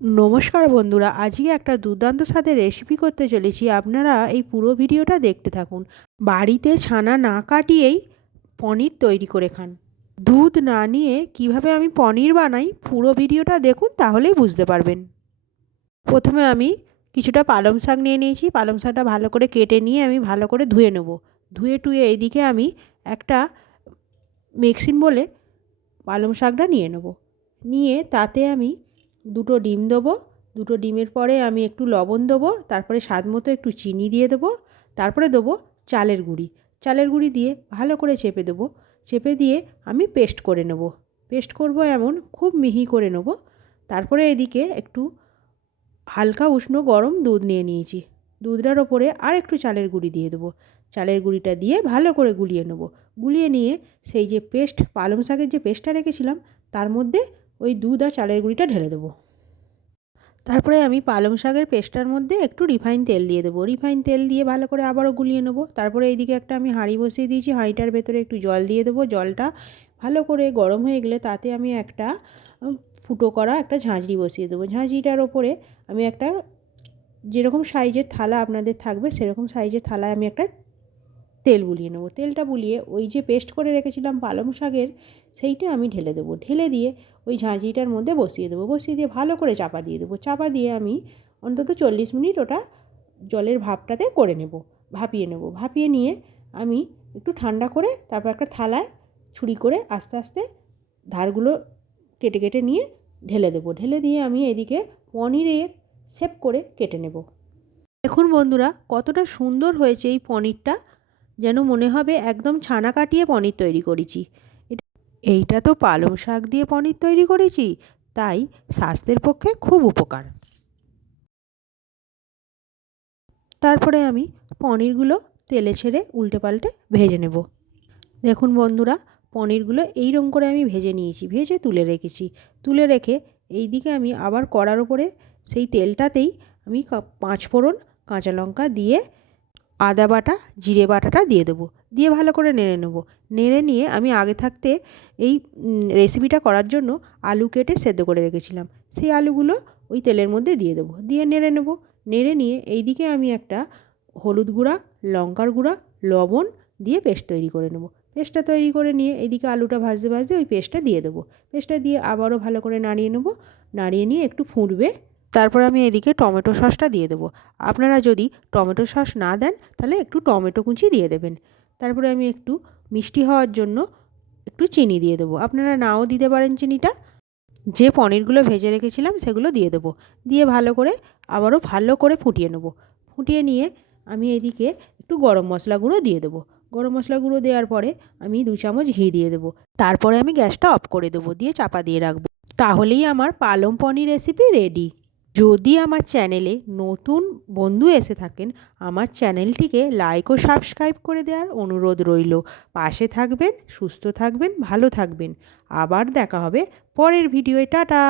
নমস্কার বন্ধুরা, আজকে একটা দুর্দান্ত স্বাদের রেসিপি করতে চলেছি। আপনারা এই পুরো ভিডিওটা দেখতে থাকুন। বাড়িতে ছানা না কাটিয়েই পনির তৈরি করে খান। দুধ না নিয়ে কিভাবে আমি পনির বানাই পুরো ভিডিওটা দেখুন, তাহলেই বুঝতে পারবেন। প্রথমে আমি কিছুটা পালং শাক নিয়ে নিয়েছি। পালং শাকটা ভালো করে কেটে নিয়ে আমি ভালো করে ধুয়ে নেব। ধুয়ে টুয়ে এইদিকে আমি একটা মিক্সিং বলে পালং শাকটা নিয়ে নেব। নিয়ে তাতে আমি দুটো ডিম দেবো। দুটো ডিমের পরে আমি একটু লবণ দেবো, তারপরে স্বাদ মতো একটু চিনি দিয়ে দেবো, তারপরে দেবো চালের গুঁড়ি। চালের গুঁড়ি দিয়ে ভালো করে চেপে দেবো। চেপে দিয়ে আমি পেস্ট করে নেব। পেস্ট করব এমন খুব মিহি করে নেব। তারপরে এদিকে একটু হালকা উষ্ণ গরম দুধ নিয়ে নিয়েছি। দুধটার ওপরে আর একটু চালের গুঁড়ি দিয়ে দেবো। চালের গুঁড়িটা দিয়ে ভালো করে গুলিয়ে নেব। গুলিয়ে নিয়ে সেই যে পেস্ট, পালং শাকের যে পেস্টটা রেখেছিলাম, তার মধ্যে ওই দুধ আর চালের গুঁড়িটা ঢেলে দেবো। তারপরে আমি পালং শাকের পেস্টটার মধ্যে একটু রিফাইন তেল দিয়ে দেবো। রিফাইন তেল দিয়ে ভালো করে আবারও গুলিয়ে নেবো। তারপরে এইদিকে একটা আমি হাঁড়ি বসিয়ে দিয়েছি। হাঁড়িটার ভেতরে একটু জল দিয়ে দেবো। জলটা ভালো করে গরম হয়ে গেলে তাতে আমি একটা ফুটো করা একটা ঝাঁঝরি বসিয়ে দেবো। ঝাঁঝরিটার ওপরে আমি একটা, যেরকম সাইজের থালা আপনাদের থাকবে সেরকম সাইজের থালায় আমি একটা তেল বুলিয়ে নেবো। তেলটা বুলিয়ে ওই যে পেস্ট করে রেখেছিলাম পালং শাকের, সেইটা আমি ঢেলে দেবো। ঢেলে দিয়ে ওই ঝাঁঝরিটার মধ্যে বসিয়ে দেবো। বসিয়ে দিয়ে ভালো করে চাপা দিয়ে দেবো। চাপা দিয়ে আমি অন্তত 40 মিনিট ওটা জলের ভাপটাতে করে নেব, ভাপিয়ে নেব। ভাপিয়ে নিয়ে আমি একটু ঠান্ডা করে তারপর একটা থালায় ছুরি করে আস্তে আস্তে ধারগুলো কেটে কেটে নিয়ে ঢেলে দেবো। ঢেলে দিয়ে আমি এদিকে পনিরের শেপ করে কেটে নেব। দেখুন বন্ধুরা, কতটা সুন্দর হয়েছে এই পনিরটা, যেন মনে হবে একদম ছানা কাটিয়ে পনির তৈরি করেছি। এইটা তো পালং শাক দিয়ে পনির তৈরি করেছি, তাই স্বাস্থ্যের পক্ষে খুব উপকার। তারপরে আমি পনিরগুলো তেলে ছেড়ে উল্টে পাল্টে ভেজে নেব। দেখুন বন্ধুরা, পনিরগুলো এইরকম করে আমি ভেজে নিয়েছি, ভেজে তুলে রেখেছি। তুলে রেখে এই দিকে আমি আবার কড়ার ওপরে সেই তেলটাতেই আমি 5 ফোড়ন, কাঁচা লঙ্কা দিয়ে আদা বাটা, জিরে বাটাটা দিয়ে দেবো। দিয়ে ভালো করে নেড়ে নেব। নেড়ে নিয়ে আমি আগে থাকতে এই রেসিপিটা করার জন্য আলু কেটে সেদ্ধ করে রেখেছিলাম, সেই আলুগুলো ওই তেলের মধ্যে দিয়ে দেবো। দিয়ে নেড়ে নেব। নেড়ে নিয়ে এই দিকে আমি একটা হলুদ গুঁড়া, লঙ্কার গুঁড়া, লবণ দিয়ে পেস্ট তৈরি করে নেব। পেস্টটা তৈরি করে নিয়ে এইদিকে আলুটা ভাজতে ভাজতে ওই পেস্টটা দিয়ে দেবো। পেস্টটা দিয়ে আবারও ভালো করে নাড়িয়ে নেব। নাড়িয়ে নিয়ে একটু ফুটবে, তারপর আমি এদিকে টমেটো সসটা দিয়ে দেবো। আপনারা যদি টমেটো সস না দেন তাহলে একটু টমেটো কুচি দিয়ে দেবেন। তারপরে আমি একটু মিষ্টি হওয়ার জন্য একটু চিনি দিয়ে দেবো। আপনারা নাও দিতে পারেন চিনিটা। যে পনিরগুলো ভেজে রেখেছিলাম সেগুলো দিয়ে দেবো। দিয়ে ভালো করে আবারও ভালো করে ফুটিয়ে নেব। ফুটিয়ে নিয়ে আমি এদিকে একটু গরম মশলা গুঁড়ো দিয়ে দেবো। গরম মশলা গুঁড়ো দেওয়ার পরে আমি 2 চামচ ঘি দিয়ে দেবো। তারপরে আমি গ্যাসটা অফ করে দেবো, দিয়ে চাপা দিয়ে রাখবো। তাহলেই আমার পালং পনির রেসিপি রেডি। যদি আমার চ্যানেলে নতুন বন্ধু এসে থাকেন, আমার চ্যানেলটিকে লাইক ও সাবস্ক্রাইব করে দেওয়ার অনুরোধ রইল। পাশে থাকবেন, সুস্থ থাকবেন, ভালো থাকবেন। আবার দেখা হবে পরের ভিডিওয়। টাটা।